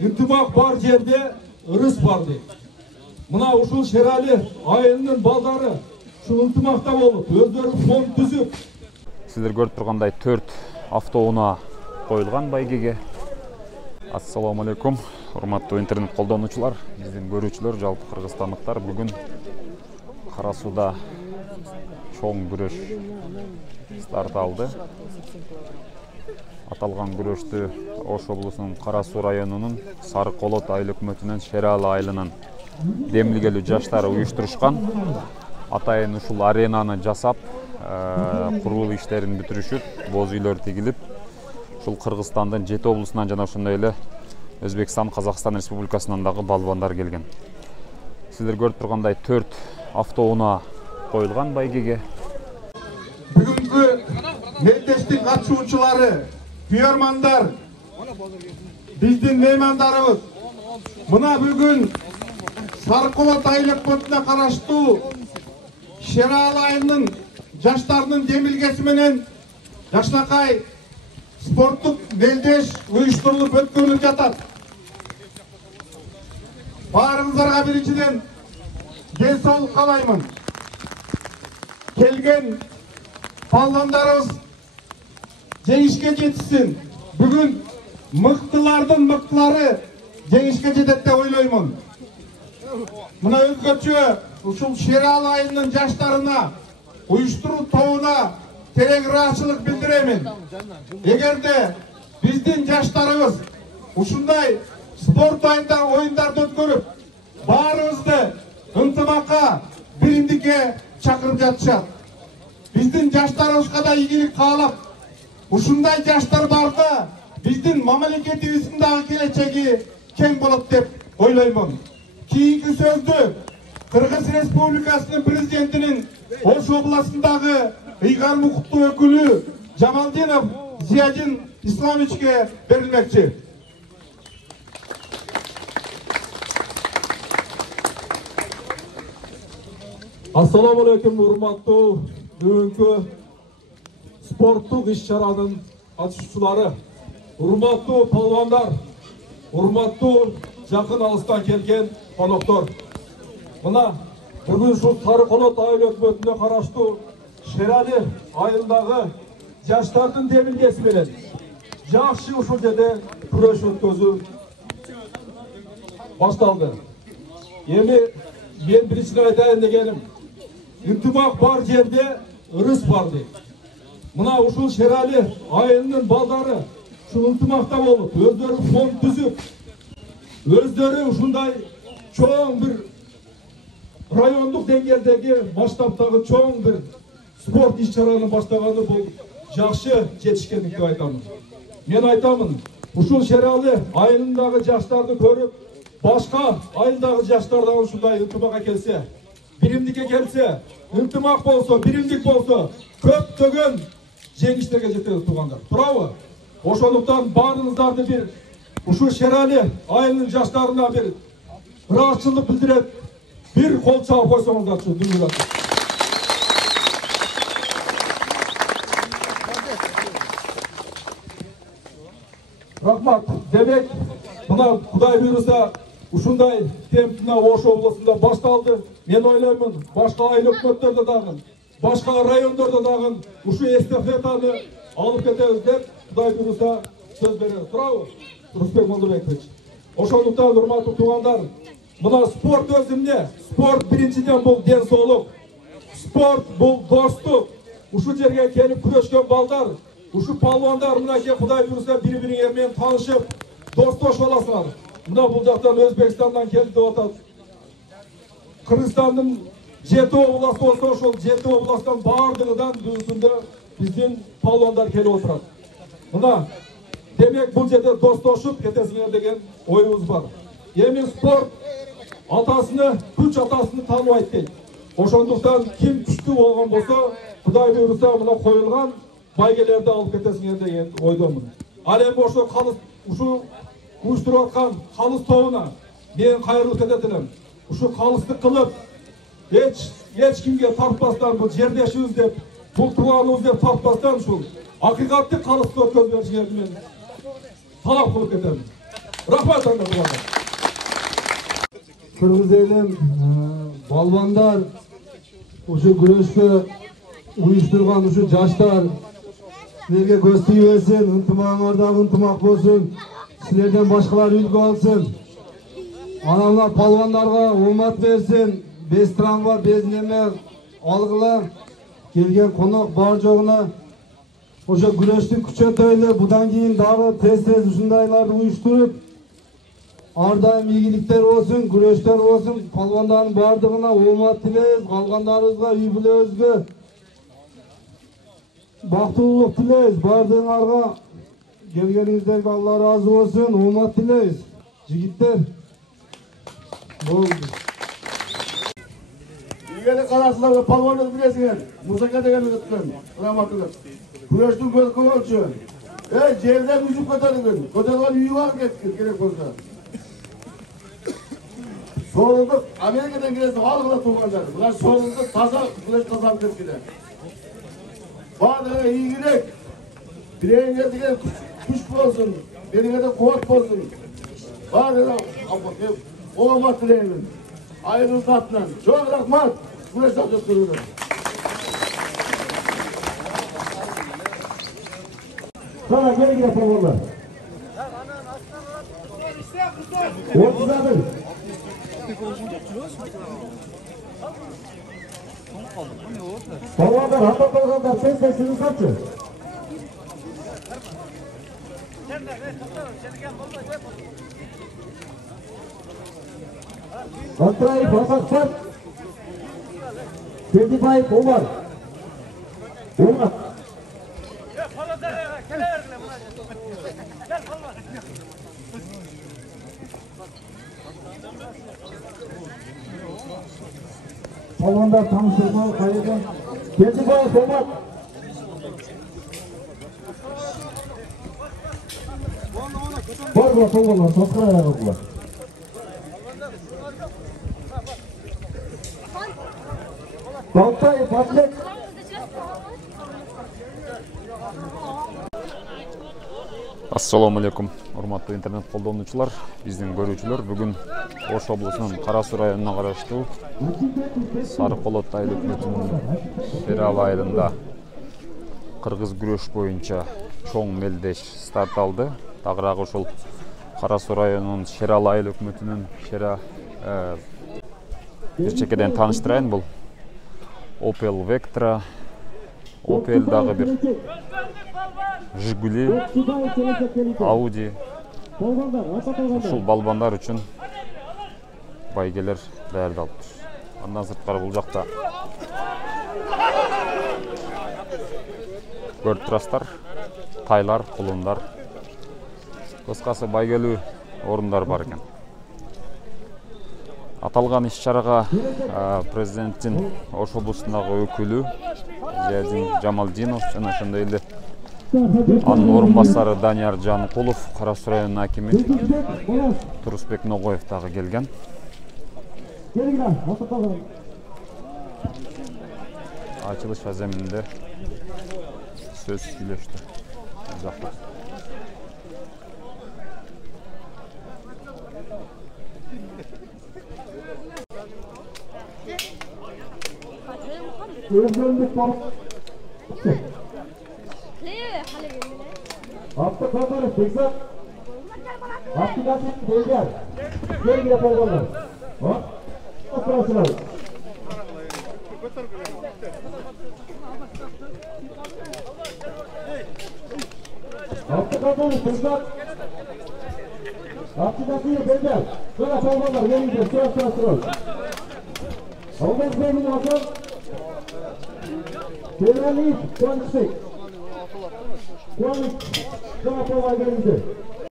ынтымақ бар жерде ырыс бар дейді. Мына ушул Шерали айылынын балдары ушул ынтымақта болуп, өздөрү фонд түзүп. Сиздер көрүп тургандай 4 автоунаа коюлган байгеге. Ассаламу алейкум, урматтуу интернет колдонуучулар, биздин көрүүчүлөр, жалпы кыргызстандыктар. Бүгүн Кара сууда чоң күрөш старт алды. Аталган күрөштү Ош облусунун Кара суу районунун Сарык Колот айыл өкмөтүнүн Шерали айылынын демилгелүү жаштары уюштурушкан. Атайын ушул аренаны жасап, куруу иштерин бүтүрүшүп, боз үйлөр тигилип, ушул Кыргызстандын 7 облусунан жана ошондой эле Өзбекстан, Казакстан Республикасынан дагы балбандар келген. Сиздер көрүп тургандай 4 автоунаа коюлган байгеге. Бүгүнкү мелдештик катышуучулары, күйөрмандар, биздин меймандарыбыз. Мына бүгүн Сарык Колот айыл өкмөтүнө караштуу Шерали айылынын жаштарынын демилгеси менен жакшынакай спорттук мелдеш уюштурулуп өткөрүлүп жатат. Баарыңыздарга биринчиден ден соолук каалаймын. Келген балбандарыбыз жеңишке жетишсин. Бүгүн мыктылардын мыктылары жеңишке жетет деп ойлоймун. Мына өзгөчө ушул Шерали айылынын жаштарына, уюштуруу тобуна терең ыраазычылык билдиремин. Эгерде биздин жаштарыбыз ушундай спорт оюндарды өткөрүп, баарыбызды ынтымакка, биримдикке чакырып жатышат. Биздин жаштарыбызга да ийгилик каалап, ушундай жаштар барда биздин мамлекетибиздин дагы келечеги кең болот деп ойлоймун. Кийинки сөздү Кыргыз Республикасынын президентинин Ош областындагы ыйгарым укуктуу өкүлү Жамалдинов Зиядин Исламовичке берилмекчи. Ассаламу алейкум, урматтуу бүгүнкү спорттук иш-чаранын катышуучулары, урматтуу палвандар, урматтуу жакын алыстан келген коноктор. Мына бүгүн ушул Сарык Колот айыл өкмөтүнө караштуу Шерали айылындагы жаштардын демилгеси менен жакшы ушул жерде күрөш өткөзүү башталды. Эми мен биринчиден айтайын дегеним, ынтымак бар жерде ырыс бар дейт. Мына ушул Шерали айылынын балдары ушул ынтымакта болуп, өздөрү фонд түзүп, өздөрү ушундай чоң бир райондук деңгээлдеги масштабтагы чоң бир спорт иш-чараны баштаганы бул жакшы жетишкендик деп айтамын. Мен айтамын, ушул Шерали айылындагы жаштарды көрүп, башка айылдагы жаштар да ушундай ынтымакка келсе, биримдикке келсе, ынтымак болсо, биримдик болсо, көптөгөн жеңиштерге жетебиз туугандар. Туурабы? Ошондуктан баарыңыздарды бир ушул Шерали айылынын жаштарына бир ыраазычылык билдирет, бир кол чабып койсоңуздарчы, дүңгүрөт. Рахмат. Демек, мына Кудай буйруса ушундай темп мына Ош облусунда башталды. Мен ойлоймун, башка айыл өкмөттөрдө дагы, башка райондордо дагы ушул эстафетаны алып кетебиз деп Кудай буйруса сөз беребиз. Туурабы? Рустем Молдобекович. Ошондуктан урматтуу туугандар, мына спорт өзүнө, спорт биринчиден бул ден соолук. Спорт бул достук. Ушул жерге келип күрөшкөн балдар, ушул палвандар мынакей Кудай буйруса бири-бириңер менен таанышып, достошуп аласыңар. Мына бул жактан Өзбекстандан келди деп атат. Кыргызстандын 7 областы болсо, ошол 7 областтан баардыгынан бүгүнкүндө биздин палвандар келип отурат. Мына демек бул жерде достошуп кетесиңер деген оюбуз бар. Эми спорт атасыны, күч атасыны тааныбайт дейт. Ошондуктан ким күчтүү болгон болсо, Кудай буйруса мына коюлган байгелерди алып кетесиңер деген ойдомун. Ал эми ошо ушул уюштуруп аткан калыс тобуна мен кайрылып кетет элем. Ушул калыстык кылып, эч кимге тартпастан, бул жердешибиз деп, бул тууганыбыз деп тартпастан ушул акыйкаттык калысты өткөрүп беришиңерди мен талап кылып кетем. Rahmat anda duvarlar. Kırgız elim, balvanlar, uşu güreşke uyuşturgan uşu jaşlar sizlerge göz tiyversin, ıntımağınlarda ıntımak bolsun, sizlerden başkalar ülgü alsın. Anamlar palvanlarga hurmat versin, bez tramva, bez neme algıla, gelgen konok bar жоғына oşa güreşti küçötöylü, budan keyin dagı tez uşundайларды uyuşturup, ardayım iyilikler olsun, güreşler olsun, palvanların bardığına hurmat dileriz, kalganlarımızga, uy bulemizge baktılılık dileriz, bardığınlarga gelgeningizlerge Allah razı olsun, hurmat dileriz. Jigitler. Boldu. İlgili karasılar ve palvanları bilesiniz. Musaka degenini tutun. Rahmatullah. Güreştin göz kılolçu. Cerden yüzüp köterdin. Köterdin üyü var gerek olsa. Sorumluluk Amerika'dan gelirse halkına tuğanlar. Bunlar sorumluluk taza, güreş tasarruf etkiler. Bardağına iyi girek. Bireyin gerçekten kuş olsun. Birine de kuvvet olsun. Bardağına olmak dileğimin. Ayrı tatlan. Çok rahmat. Güneş tatlı durur. Sana geri gire palvanlar. 30 adım. Palvanlar hata palvanlar sen sesini satçı. Kontrayı basaksan 25 Omar. Omar. Palvanlar tanıştırma kayıdan 25 Omar. Barla palvanlar sosra ayarladılar. Daltay Fatlet. Assalamu alaikum, урматтуу интернет колдонуучулар, биздин көрүүчүлөр. Бүгүн Ош облусунун Кара Суу районуна караштуу Сары Колот айыл өкмөтүнүн Шералы айылында кыргыз күрөш боюнча чоң мелдеш старт алды. Тагыраак ушул Кара Суу районунун Шералы айыл өкмөтүнүн бир чекеден тааныштырайын. Бул Opel Vectra, Opel дагы бир Жигули, Audi. Ушул балбандар үчүн байгелер даярдалыптыр. Андан сырткары бул жакта көрүп турасыздар, тайлар, кулундар, кыскасы байгелүү орундар бар экен. Аталган иш-чарага президенттин Ош облусундагы өкүлү Зиядин Жамалдинов жана ошондой эле анын орун басары Данияр Жанкулов, Кара Суу районунун акими Турусбек Ногоев дагы келген. Ачылыш аземинде сөз сүйлөштү. Hafta kalmalı, tekrar. Hafta kalmalı, gel gel palvanlar. Hop, oturasınlar. Hafta kalmalı, tekrar. Hafta kalmalı, gel. Böyle palvanlar, gel gel, oturasınlar. Olmaz benim hatam. Generalist, Kuançlık. Kuançlık, sana palvan gelince.